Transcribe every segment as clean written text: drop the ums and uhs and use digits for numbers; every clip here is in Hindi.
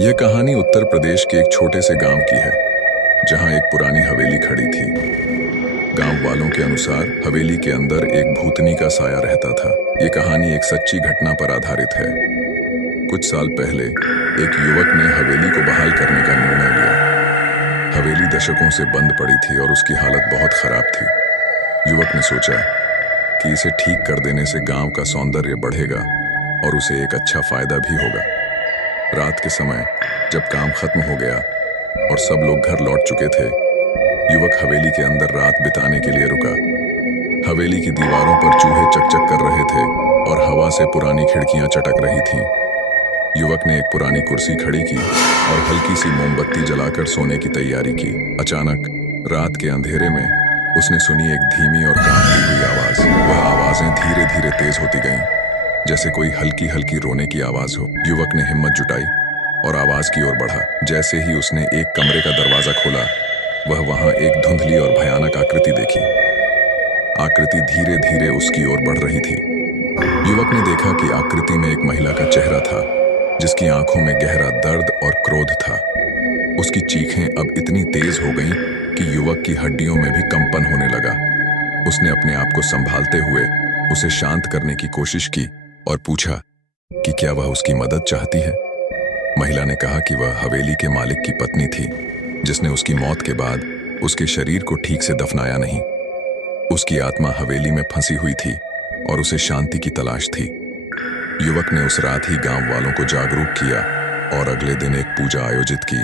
यह कहानी उत्तर प्रदेश के एक छोटे से गांव की है, जहां एक पुरानी हवेली खड़ी थी। गांव वालों के अनुसार हवेली के अंदर एक भूतनी का साया रहता था। ये कहानी एक सच्ची घटना पर आधारित है। कुछ साल पहले एक युवक ने हवेली को बहाल करने का निर्णय लिया। हवेली दशकों से बंद पड़ी थी और उसकी हालत बहुत खराब थी। युवक ने सोचा कि इसे ठीक कर देने से गांव का सौंदर्य बढ़ेगा और उसे एक अच्छा फायदा भी होगा। रात के समय जब काम खत्म हो गया और सब लोग घर लौट चुके थे, युवक हवेली के अंदर रात बिताने के लिए रुका। हवेली की दीवारों पर चूहे चकचक कर रहे थे और हवा से पुरानी खिड़कियां चटक रही थीं। युवक ने एक पुरानी कुर्सी खड़ी की और हल्की सी मोमबत्ती जलाकर सोने की तैयारी की। अचानक रात के अंधेरे में उसने सुनी एक धीमी और कांपती हुई आवाज। वह आवाजें धीरे धीरे तेज होती गईं, जैसे कोई हल्की हल्की रोने की आवाज हो। युवक ने हिम्मत जुटाई और आवाज की ओर बढ़ा। जैसे ही उसने एक कमरे का दरवाजा खोला, वह वहां एक धुंधली और भयानक आकृति देखी। आकृति धीरे धीरे उसकी ओर बढ़ रही थी। युवक ने देखा कि आकृति में एक महिला का चेहरा था, जिसकी आंखों में गहरा दर्द और क्रोध था। उसकी चीखें अब इतनी तेज हो गईं कि युवक की हड्डियों में भी कंपन होने लगा। उसने अपने आप को संभालते हुए उसे शांत करने की कोशिश की और पूछा कि क्या वह उसकी मदद चाहती है। महिला ने कहा कि वह हवेली के मालिक की पत्नी थी, जिसने उसकी मौत के बाद उसके शरीर को ठीक से दफनाया नहीं। उसकी आत्मा हवेली में फंसी हुई थी और उसे शांति की तलाश थी। युवक ने उस रात ही गांव वालों को जागरूक किया और अगले दिन एक पूजा आयोजित की,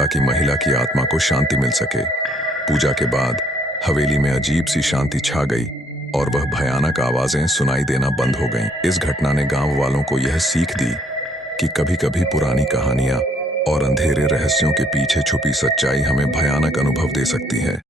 ताकि महिला की आत्मा को शांति मिल सके। पूजा के बाद हवेली में अजीब सी शांति छा गई और वह भयानक आवाजें सुनाई देना बंद हो गईं। इस घटना ने गांव वालों को यह सीख दी कि कभी-कभी पुरानी कहानियां और अंधेरे रहस्यों के पीछे छुपी सच्चाई हमें भयानक अनुभव दे सकती है।